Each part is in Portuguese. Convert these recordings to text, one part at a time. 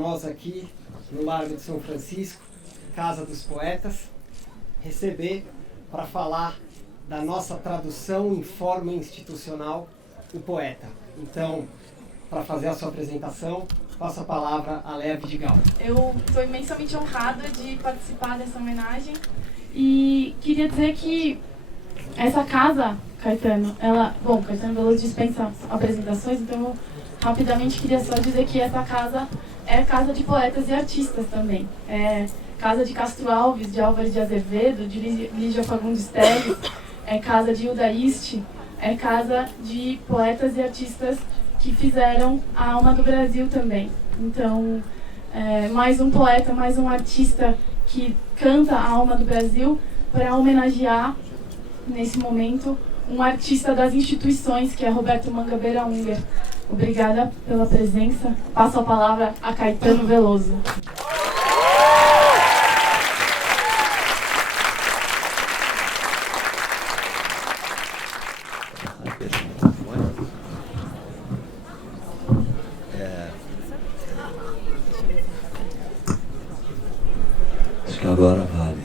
nós aqui no Largo de São Francisco, Casa dos Poetas, receber para falar da nossa tradução em forma institucional, o poeta. Então, para fazer a sua apresentação, passo a palavra a Léa Vidigal. Eu estou imensamente honrada de participar dessa homenagem e queria dizer que essa casa, Caetano, Caetano Veloso dispensa apresentações, então eu rapidamente queria só dizer que essa casa é casa de poetas e artistas também. É casa de Castro Alves, de Álvares de Azevedo, de Lígia Fagundes Telles, é casa de Hilda Ist, é casa de poetas e artistas que fizeram a alma do Brasil também. Então, mais um poeta, mais um artista que canta a alma do Brasil para homenagear, nesse momento, um artista das instituições, que é Roberto Mangabeira Unger. Obrigada pela presença. Passo a palavra a Caetano Veloso. Acho que agora vale.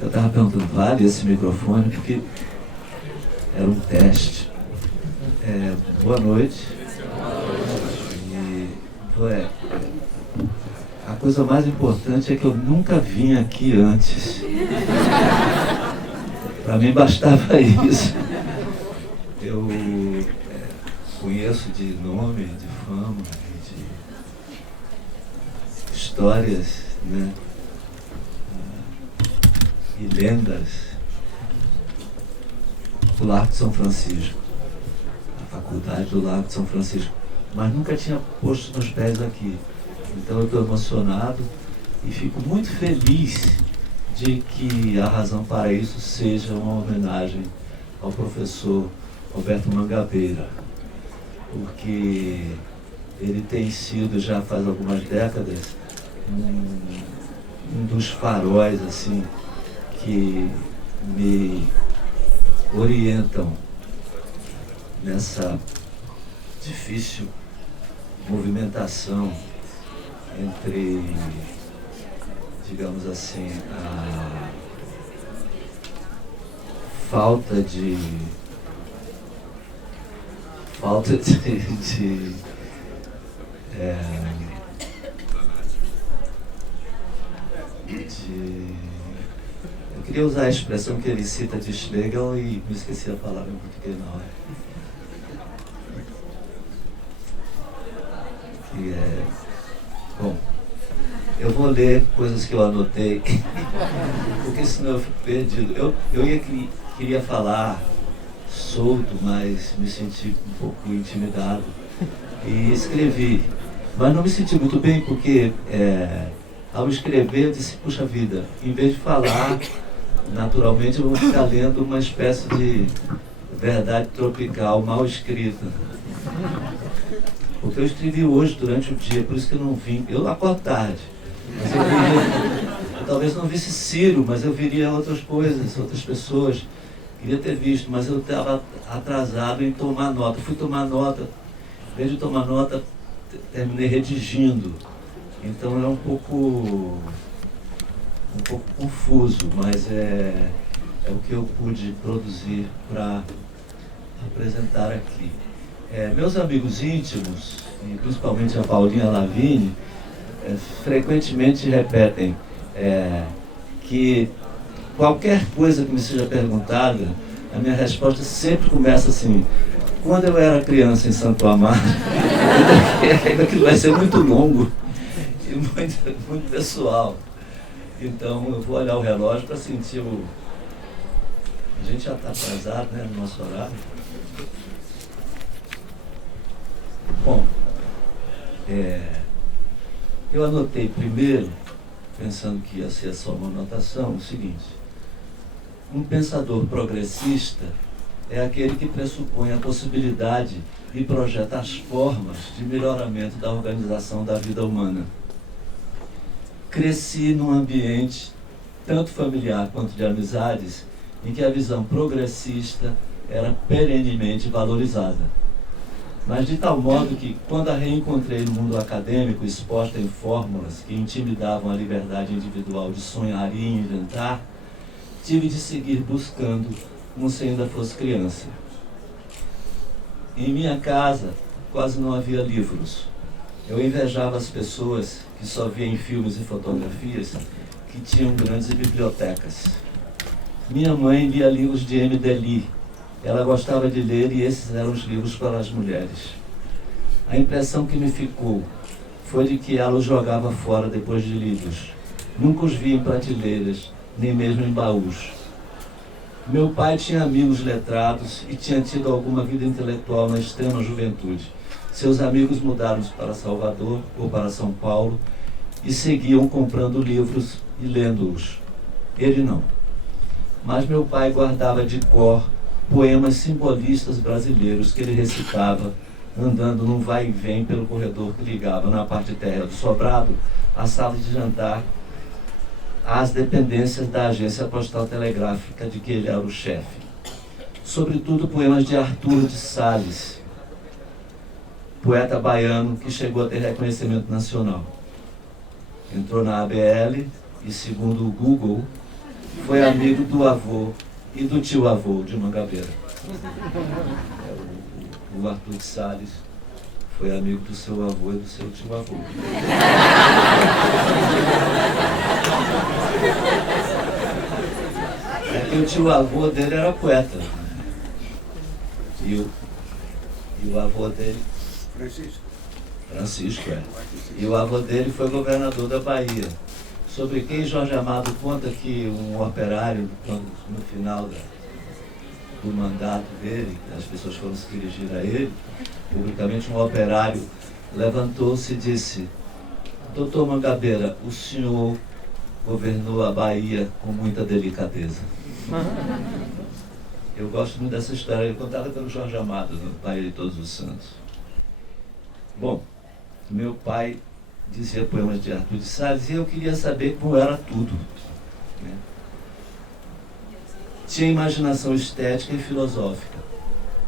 Eu estava perguntando, vale esse microfone? Porque era um teste. Boa noite. A coisa mais importante é que eu nunca vim aqui antes. Para mim bastava isso. Eu conheço de nome, de fama, de histórias, né? E lendas do Largo de São Francisco, a faculdade do Largo de São Francisco, mas nunca tinha posto meus pés aqui. Então eu estou emocionado e fico muito feliz de que a razão para isso seja uma homenagem ao professor Roberto Mangabeira, porque ele tem sido, já faz algumas décadas, um dos faróis assim, que me orientam nessa difícil movimentação entre, digamos assim, a falta de eu queria usar a expressão que ele cita de Schlegel e me esqueci a palavra em português na hora. Bom, eu vou ler coisas que eu anotei, porque senão eu fico perdido. Eu queria falar solto, mas me senti um pouco intimidado e escrevi. Mas não me senti muito bem, porque ao escrever eu disse, puxa vida, em vez de falar naturalmente eu vou ficar lendo uma espécie de verdade tropical mal escrita. Porque eu escrevi hoje durante o dia, por isso que eu não vim. Eu acordo tarde, mas eu talvez não visse Ciro, mas eu viria outras coisas, outras pessoas. Queria ter visto, mas eu estava atrasado em tomar nota. Fui tomar nota, em vez de tomar nota, terminei redigindo. Então é um pouco confuso, mas é o que eu pude produzir para apresentar aqui. Meus amigos íntimos, e principalmente a Paulinha Lavigne, frequentemente repetem que qualquer coisa que me seja perguntada, a minha resposta sempre começa assim: quando eu era criança em Santo Amaro, aquilo vai ser muito longo e muito pessoal. Então eu vou olhar o relógio para sentir A gente já está atrasado, né, no nosso horário. Bom, eu anotei primeiro, pensando que ia ser só uma anotação, o seguinte: um pensador progressista é aquele que pressupõe a possibilidade e projeta as formas de melhoramento da organização da vida humana. Cresci num ambiente, tanto familiar quanto de amizades, em que a visão progressista era perenemente valorizada. mas de tal modo que, quando a reencontrei no mundo acadêmico, exposta em fórmulas que intimidavam a liberdade individual de sonhar e inventar, tive de seguir buscando como se ainda fosse criança. Em minha casa, quase não havia livros. Eu invejava as pessoas que só via em filmes e fotografias que tinham grandes bibliotecas. Minha mãe lia livros de M. Dely. Ela gostava de ler e esses eram os livros para as mulheres. A impressão que me ficou foi de que ela os jogava fora depois de lidos. Nunca os via em prateleiras, nem mesmo em baús. Meu pai tinha amigos letrados e tinha tido alguma vida intelectual na extrema juventude. Seus amigos mudaram para Salvador ou para São Paulo e seguiam comprando livros e lendo-os. Ele não. Mas meu pai guardava de cor poemas simbolistas brasileiros que ele recitava, andando num vai e vem pelo corredor que ligava na parte térrea do sobrado à sala de jantar, às dependências da agência postal telegráfica de que ele era o chefe. Sobretudo poemas de Arthur de Sales, poeta baiano que chegou a ter reconhecimento nacional. Entrou na ABL e, segundo o Google, foi amigo do avô e do tio-avô de Mangabeira. O Arthur de Sales foi amigo do seu avô e do seu tio-avô. É que o tio-avô dele era poeta. E o avô dele... Francisco, é. E o avô dele foi governador da Bahia. Sobre quem Jorge Amado conta que um operário, no final do mandato dele, as pessoas foram se dirigir a ele, publicamente um operário levantou-se e disse: Doutor Mangabeira, o senhor governou a Bahia com muita delicadeza. Eu gosto muito dessa história, contada pelo Jorge Amado, no Bahia de Todos os Santos. Bom, meu pai dizia poemas de Arthur de Sales e eu queria saber como era tudo, né? Tinha imaginação estética e filosófica,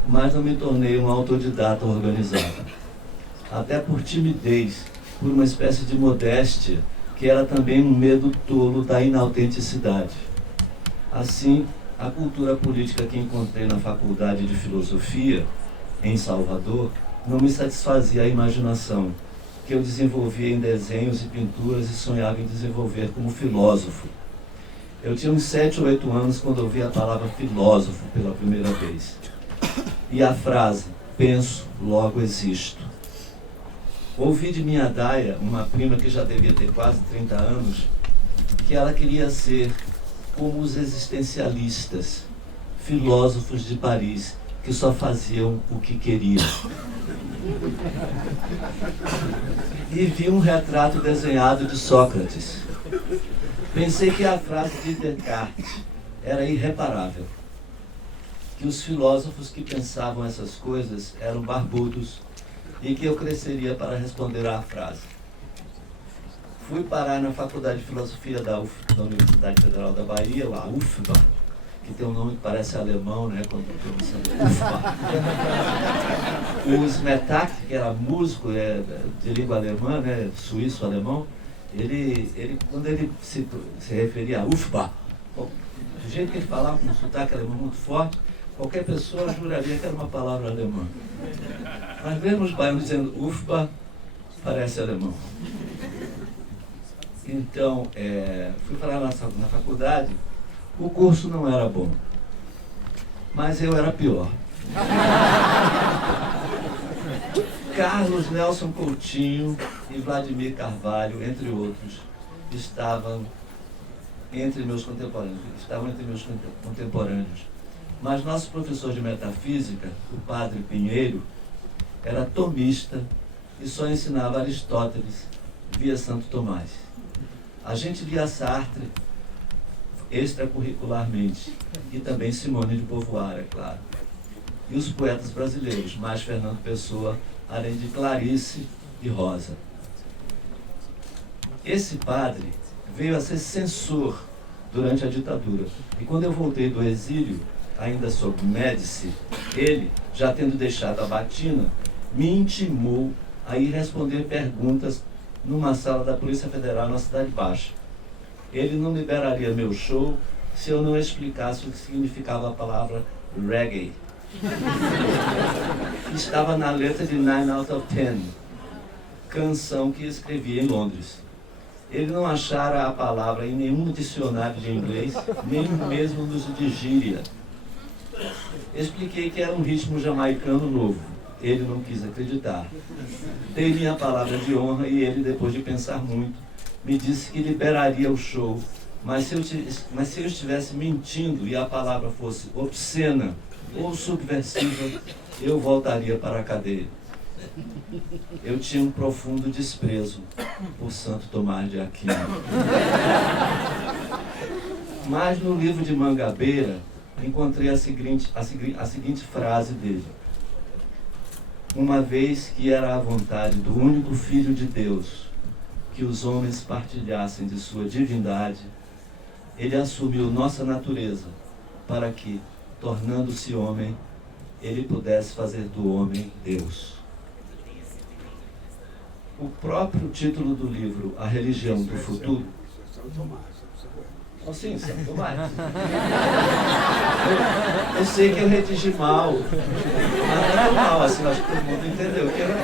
mas não me tornei um autodidata organizado. Até por timidez, por uma espécie de modéstia, que era também um medo tolo da inautenticidade. Assim, a cultura política que encontrei na Faculdade de Filosofia, em Salvador, não me satisfazia a imaginação, que eu desenvolvia em desenhos e pinturas e sonhava em desenvolver como filósofo. Eu tinha uns 7 ou 8 anos quando ouvi a palavra filósofo pela primeira vez. E a frase, penso, logo existo. Ouvi de minha daia, uma prima que já devia ter quase 30 anos, que ela queria ser como os existencialistas, filósofos de Paris, que só faziam o que queriam. E vi um retrato desenhado de Sócrates. Pensei que a frase de Descartes era irreparável, que os filósofos que pensavam essas coisas eram barbudos e que eu cresceria para responder à frase. Fui parar na Faculdade de Filosofia da Universidade Federal da Bahia, a UFBA, que tem um nome que parece alemão, né, quando pronuncia UFBA. O Smetak, que era músico de língua alemã, né, suíço-alemão, ele, quando ele se referia a UFBA, do jeito que ele falava com um sotaque alemão muito forte, qualquer pessoa juraria que era uma palavra alemã. Mas vemos os baianos dizendo UFBA, parece alemão. Então, fui parar na faculdade. O curso não era bom, mas eu era pior. Carlos Nelson Coutinho e Vladimir Carvalho, entre outros, estavam entre meus contemporâneos. Mas nosso professor de metafísica, o padre Pinheiro, era tomista e só ensinava Aristóteles via Santo Tomás. A gente lia Sartre extracurricularmente, e também Simone de Beauvoir, é claro. E os poetas brasileiros, mais Fernando Pessoa, além de Clarice e Rosa. Esse padre veio a ser censor durante a ditadura. E quando eu voltei do exílio, ainda sob Médici, ele, já tendo deixado a batina, me intimou a ir responder perguntas numa sala da Polícia Federal na Cidade Baixa. Ele não liberaria meu show se eu não explicasse o que significava a palavra reggae. Estava na letra de 9 out of 10, canção que escrevi em Londres. Ele não achara a palavra em nenhum dicionário de inglês, nem mesmo no de gíria. Expliquei que era um ritmo jamaicano novo. Ele não quis acreditar. Dei minha palavra de honra e ele, depois de pensar muito, me disse que liberaria o show, mas se eu estivesse mentindo e a palavra fosse obscena ou subversiva, eu voltaria para a cadeia. Eu tinha um profundo desprezo por Santo Tomás de Aquino. Mas no livro de Mangabeira, encontrei a seguinte frase dele: uma vez que era a vontade do único Filho de Deus que os homens partilhassem de sua divindade, ele assumiu nossa natureza para que, tornando-se homem, ele pudesse fazer do homem Deus. O próprio título do livro, A Religião do Futuro... Oh, sim, São Tomás. Eu sei que eu redigi mal, mas não é mal, assim, acho que todo mundo entendeu o que era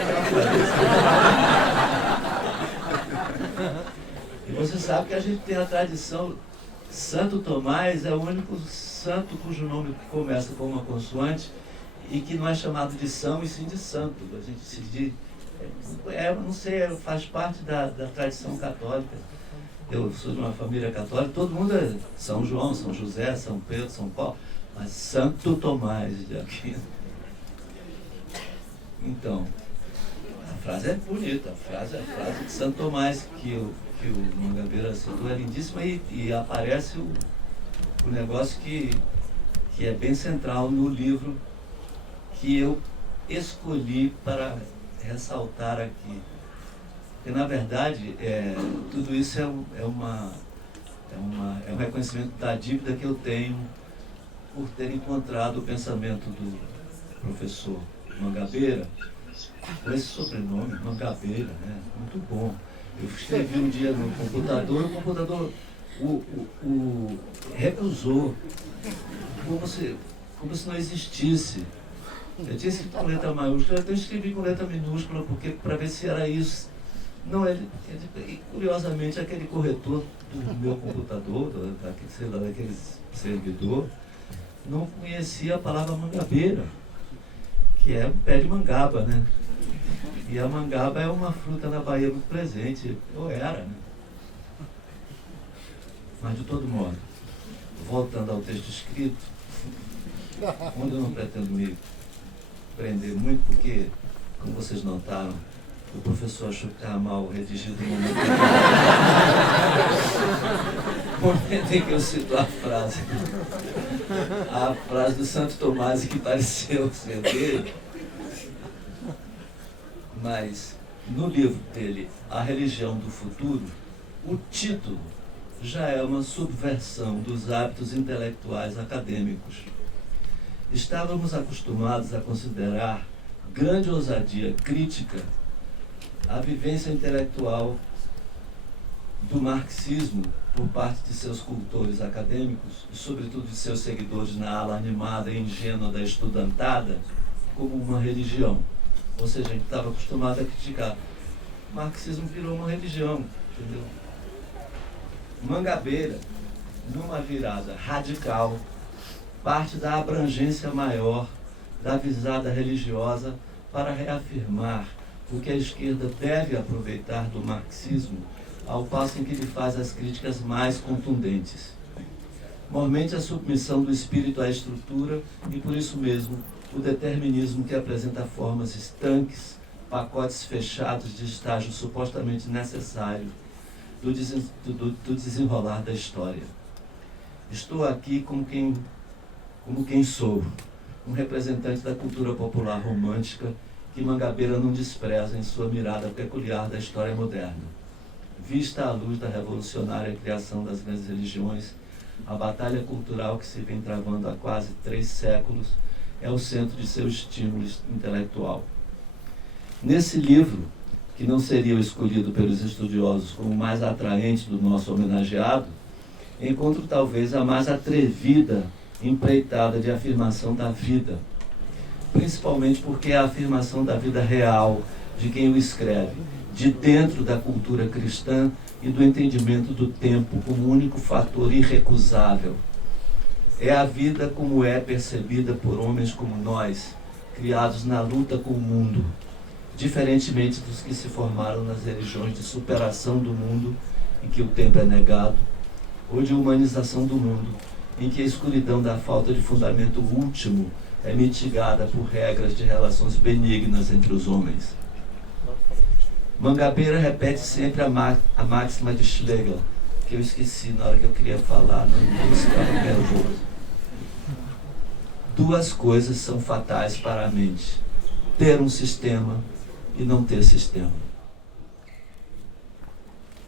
E você sabe que a gente tem a tradição, Santo Tomás é o único santo cujo nome começa com uma consoante e que não é chamado de São e sim de Santo. A gente se diz, não sei, faz parte da tradição católica. Eu sou de uma família católica, todo mundo é São João, São José, São Pedro, São Paulo, mas Santo Tomás de Aquino. Então, a frase é bonita, a frase de Santo Tomás que o Mangabeira citou é lindíssima e aparece o negócio que é bem central no livro que eu escolhi para ressaltar aqui. Porque, na verdade, tudo isso é um reconhecimento da dívida que eu tenho por ter encontrado o pensamento do professor Mangabeira, com esse sobrenome, Mangabeira, né? Muito bom. Eu escrevi um dia no computador, o computador recusou, como se não existisse. Eu tinha escrito com letra maiúscula, então eu escrevi com letra minúscula, para ver se era isso. Não, e curiosamente aquele corretor do meu computador, daquele servidor, não conhecia a palavra mangabeira, que é um pé de mangaba, né? E a mangaba é uma fruta na Bahia muito presente, ou era, né? Mas de todo modo, voltando ao texto escrito, onde eu não pretendo me prender muito, porque, como vocês notaram, o professor achou que estava mal redigido no momento em que eu cito a frase do Santo Tomás que pareceu ser dele. Mas no livro dele, A Religião do Futuro, o título já é uma subversão dos hábitos intelectuais acadêmicos. Estávamos acostumados a considerar grande ousadia crítica a vivência intelectual do marxismo por parte de seus cultores acadêmicos e, sobretudo, de seus seguidores na ala animada e ingênua da estudantada, como uma religião. Ou seja, a gente estava acostumado a criticar. O marxismo virou uma religião, entendeu? Mangabeira, numa virada radical, parte da abrangência maior da visada religiosa para reafirmar o que a esquerda deve aproveitar do marxismo, ao passo em que ele faz as críticas mais contundentes. Mormente a submissão do espírito à estrutura e, por isso mesmo, o determinismo que apresenta formas estanques, pacotes fechados de estágio supostamente necessário do desenrolar da história. Estou aqui como quem sou, um representante da cultura popular romântica que Mangabeira não despreza em sua mirada peculiar da história moderna. Vista à luz da revolucionária criação das grandes religiões, a batalha cultural que se vem travando há quase 3 séculos é o centro de seu estímulo intelectual. Nesse livro, que não seria o escolhido pelos estudiosos como o mais atraente do nosso homenageado, encontro talvez a mais atrevida empreitada de afirmação da vida, principalmente porque é a afirmação da vida real de quem o escreve, de dentro da cultura cristã e do entendimento do tempo como único fator irrecusável. É a vida como é percebida por homens como nós, criados na luta com o mundo, diferentemente dos que se formaram nas religiões de superação do mundo, em que o tempo é negado, ou de humanização do mundo, em que a escuridão da falta de fundamento último é mitigada por regras de relações benignas entre os homens. Mangabeira repete sempre a máxima de Schlegel, que eu esqueci na hora que eu queria falar, não estava nervoso. Duas coisas são fatais para a mente: ter um sistema e não ter sistema.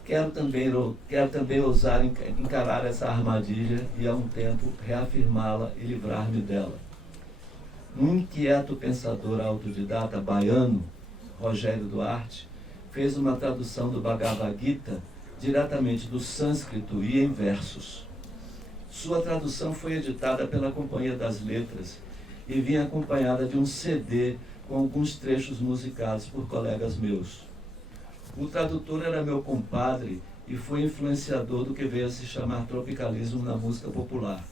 Quero também ousar encarar essa armadilha e, a um tempo, reafirmá-la e livrar-me dela. Um inquieto pensador autodidata baiano, Rogério Duarte, fez uma tradução do Bhagavad Gita diretamente do sânscrito e em versos. Sua tradução foi editada pela Companhia das Letras e vinha acompanhada de um CD com alguns trechos musicados por colegas meus. O tradutor era meu compadre e foi influenciador do que veio a se chamar tropicalismo na música popular.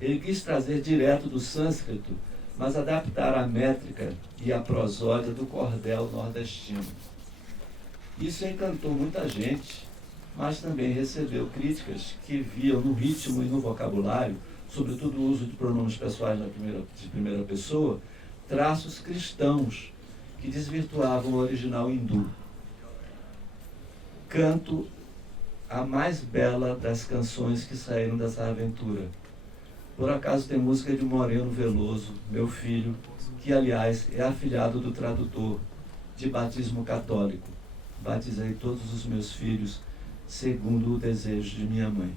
Ele quis trazer direto do sânscrito, mas adaptar a métrica e a prosódia do cordel nordestino. Isso encantou muita gente, mas também recebeu críticas que viam no ritmo e no vocabulário, sobretudo o uso de pronomes pessoais de primeira pessoa, traços cristãos que desvirtuavam o original hindu. Canto a mais bela das canções que saíram dessa aventura. Por acaso tem música de Moreno Veloso, meu filho, que aliás é afilhado do tradutor, de batismo católico. Batizei todos os meus filhos segundo o desejo de minha mãe.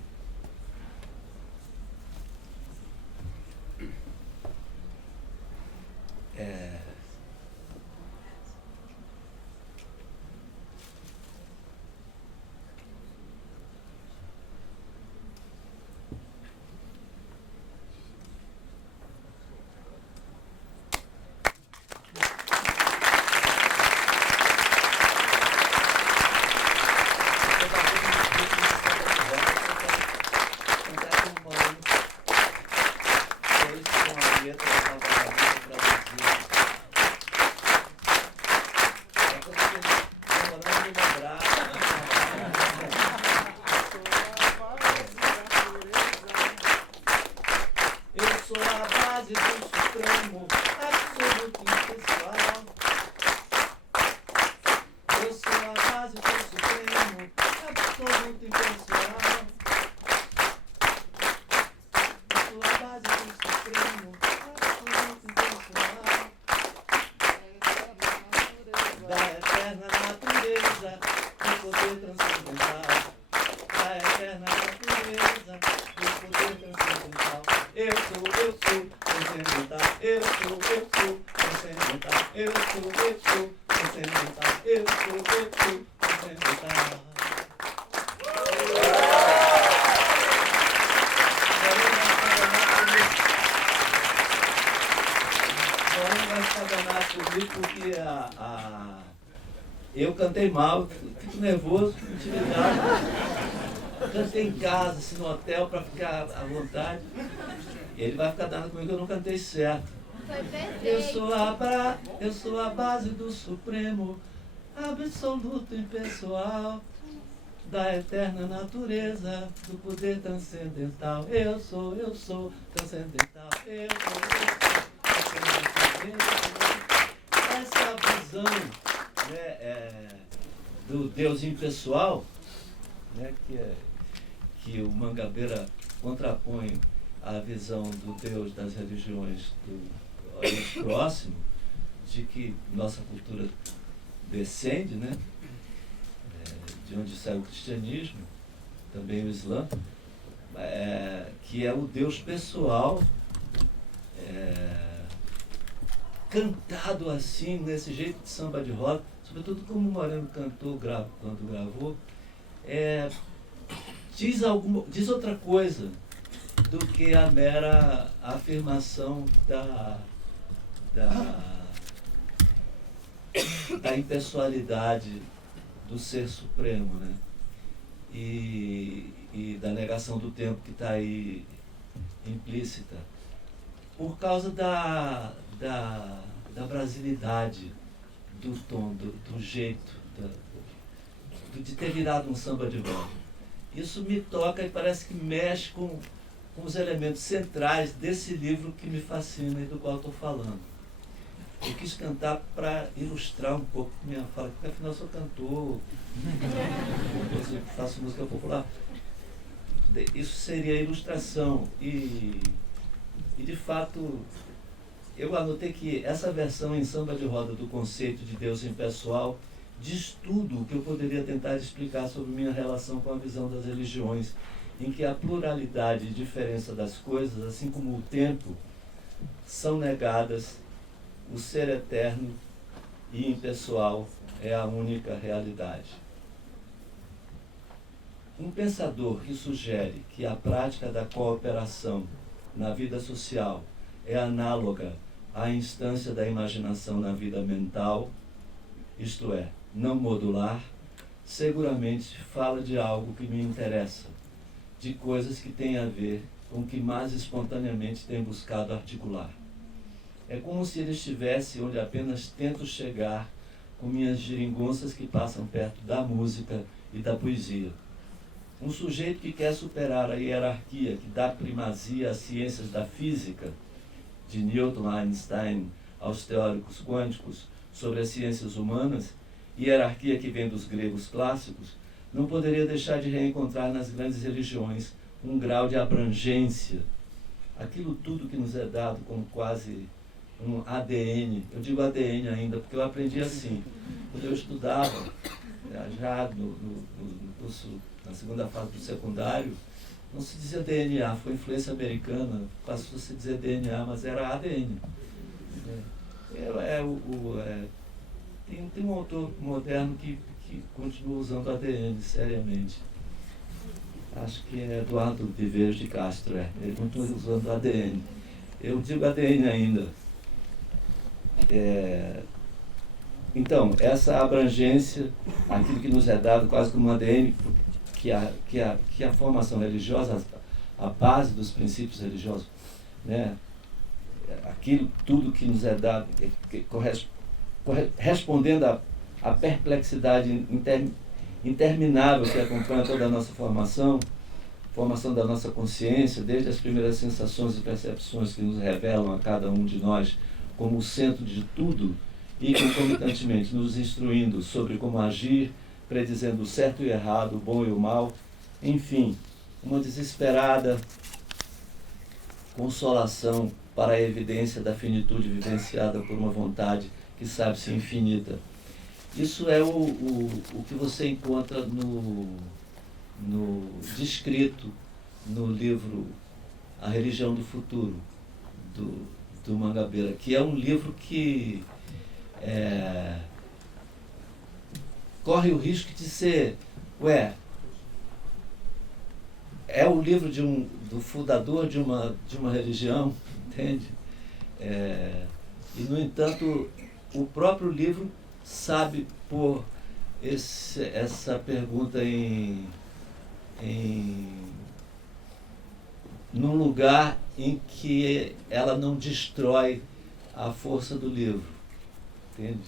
Eu cantei mal, fico nervoso, intimidado. Cantei em casa, assim, no hotel, para ficar à vontade. E ele vai ficar dando comigo que eu não cantei certo. Eu sou a base do Supremo, absoluto impessoal, da eterna natureza, do poder transcendental. Eu sou transcendental. Eu sou transcendental. Essa visão, né, do Deus impessoal, né, que o Mangabeira contrapõe à visão do Deus das religiões do Oriente Próximo, de que nossa cultura descende, né, de onde sai o cristianismo, também o Islã, que é o Deus pessoal, cantado assim, nesse jeito de samba de roda, sobretudo como o Moreno cantou quando gravou, diz outra coisa do que a mera afirmação da impessoalidade do ser supremo, né? E da negação do tempo que está aí implícita, por causa da brasilidade, do tom, do jeito, de ter virado um samba de roda. Isso me toca e parece que mexe com os elementos centrais desse livro que me fascina e do qual estou falando. Eu quis cantar para ilustrar um pouco minha fala, porque afinal eu sou cantor, eu faço música popular. Isso seria a ilustração. E de fato, eu anotei que essa versão em samba de roda do conceito de Deus impessoal diz tudo o que eu poderia tentar explicar sobre minha relação com a visão das religiões, em que a pluralidade e diferença das coisas, assim como o tempo, são negadas, o ser eterno e impessoal é a única realidade. Um pensador que sugere que a prática da cooperação na vida social é análoga à instância da imaginação na vida mental, isto é, não modular, seguramente fala de algo que me interessa, de coisas que têm a ver com o que mais espontaneamente tem buscado articular. É como se ele estivesse onde apenas tento chegar com minhas geringonças que passam perto da música e da poesia. Um sujeito que quer superar a hierarquia que dá primazia às ciências da física, de Newton a Einstein aos teóricos quânticos, sobre as ciências humanas, hierarquia que vem dos gregos clássicos, não poderia deixar de reencontrar nas grandes religiões um grau de abrangência, aquilo tudo que nos é dado como quase um ADN. Eu digo ADN ainda porque eu aprendi assim. Quando eu estudava, já no curso, na segunda fase do secundário, não se dizia DNA, foi influência americana, passou a se dizer DNA, mas era ADN. Tem um autor moderno que continua usando ADN seriamente. Acho que é Eduardo Viveiros de Castro, ele continua usando ADN. Eu digo ADN ainda. Então, essa abrangência, aquilo que nos é dado quase como um ADN, que a formação religiosa, a base dos princípios religiosos, né? Aquilo tudo que nos é dado, respondendo à perplexidade interminável que acompanha toda a nossa formação da nossa consciência, desde as primeiras sensações e percepções que nos revelam a cada um de nós como o centro de tudo e concomitantemente nos instruindo sobre como agir, predizendo o certo e o errado, o bom e o mal, enfim, uma desesperada consolação para a evidência da finitude vivenciada por uma vontade que sabe-se infinita. Isso é o que você encontra descrito no livro A Religião do Futuro, do Mangabeira, que é um livro que corre o risco de ser, é o livro do fundador de uma religião, entende? E, no entanto, o próprio livro sabe pôr essa pergunta num lugar em que ela não destrói a força do livro, entende?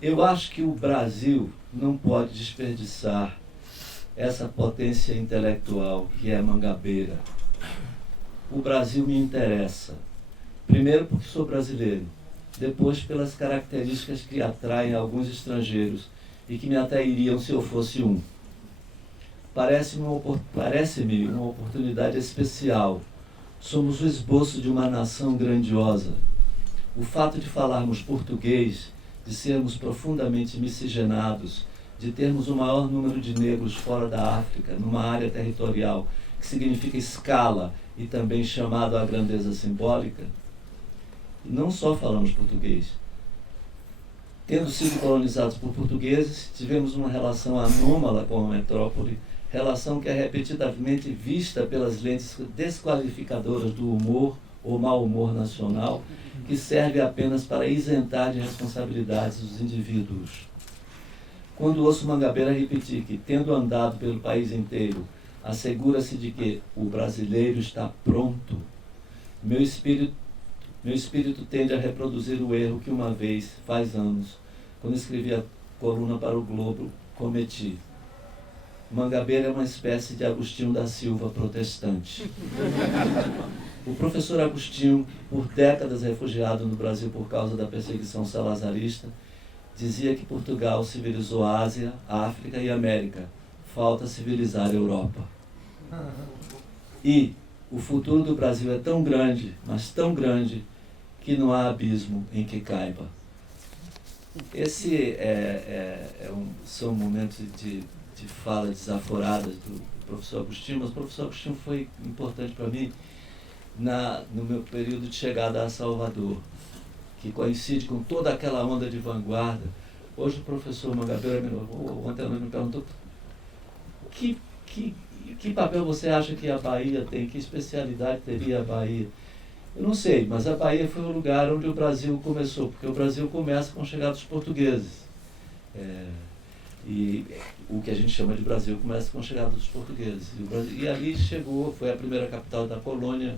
Eu acho que o Brasil não pode desperdiçar essa potência intelectual que é Mangabeira. O Brasil me interessa, primeiro porque sou brasileiro, depois pelas características que atraem alguns estrangeiros e que me atrairiam se eu fosse um. Parece-me uma oportunidade especial. Somos o esboço de uma nação grandiosa. O fato de falarmos português, de sermos profundamente miscigenados, de termos o maior número de negros fora da África, numa área territorial, que significa escala e também chamado à grandeza simbólica, não só falamos português. Tendo sido colonizados por portugueses, tivemos uma relação anômala com a metrópole, relação que é repetidamente vista pelas lentes desqualificadoras do humor ou mau humor nacional, que serve apenas para isentar de responsabilidades os indivíduos. Quando ouço Mangabeira repetir que, tendo andado pelo país inteiro, assegura-se de que o brasileiro está pronto, meu espírito tende a reproduzir o erro que uma vez, faz anos, quando escrevi a coluna para o Globo, cometi. Mangabeira é uma espécie de Agostinho da Silva protestante. O professor Agostinho, por décadas refugiado no Brasil por causa da perseguição salazarista, dizia que Portugal civilizou a Ásia, a África e a América. Falta civilizar a Europa. E o futuro do Brasil é tão grande, mas tão grande, que não há abismo em que caiba. Esse são momentos de fala desaforadas do professor Agostinho, mas o professor Agostinho foi importante para mim no meu período de chegada a Salvador, que coincide com toda aquela onda de vanguarda. Hoje o professor Mangabeira ontem me perguntou que papel você acha que a Bahia tem, que especialidade teria a Bahia? Eu não sei, mas a Bahia foi o lugar onde o Brasil começou, porque o Brasil começa com a chegada dos portugueses. E o que a gente chama de Brasil começa com a chegada dos portugueses. E ali chegou, foi a primeira capital da colônia,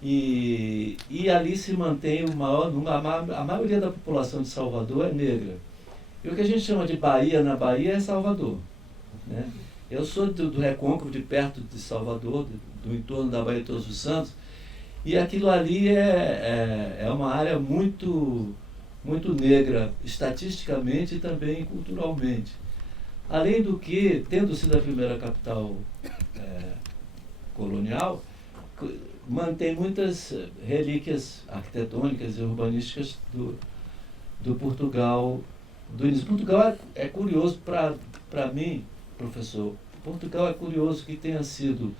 e ali se mantém o maior número, a maioria da população de Salvador é negra. E o que a gente chama de Bahia na Bahia é Salvador, né? Eu sou do Recôncavo, de perto de Salvador, do entorno da Baía de Todos os Santos, e aquilo ali é uma área muito, muito negra, estatisticamente e também culturalmente. Além do que, tendo sido a primeira capital colonial, mantém muitas relíquias arquitetônicas e urbanísticas do Portugal, do início. Portugal é curioso para mim, professor. Portugal é curioso que tenha sido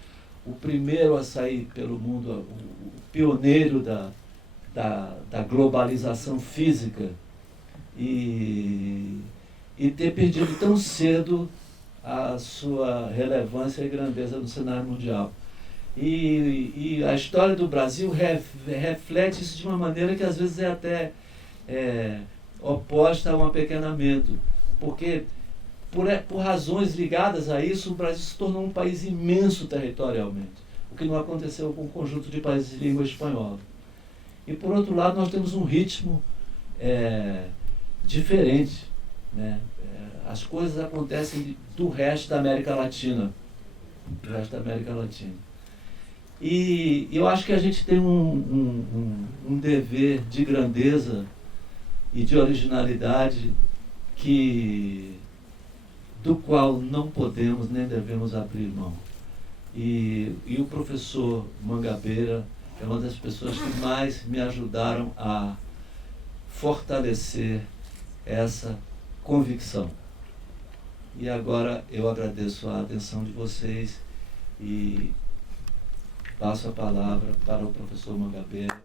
o primeiro a sair pelo mundo, o pioneiro da globalização física e ter perdido tão cedo a sua relevância e grandeza no cenário mundial. E a história do Brasil reflete isso de uma maneira que às vezes é até oposta a um apequenamento, porque por razões ligadas a isso, o Brasil se tornou um país imenso territorialmente, o que não aconteceu com o conjunto de países de língua espanhola. E por outro lado, nós temos um ritmo diferente, né? As coisas acontecem do resto da América Latina. E eu acho que a gente tem um dever de grandeza e de originalidade do qual não podemos nem devemos abrir mão. E o professor Mangabeira é uma das pessoas que mais me ajudaram a fortalecer essa convicção. E agora eu agradeço a atenção de vocês e passo a palavra para o professor Mangabeira.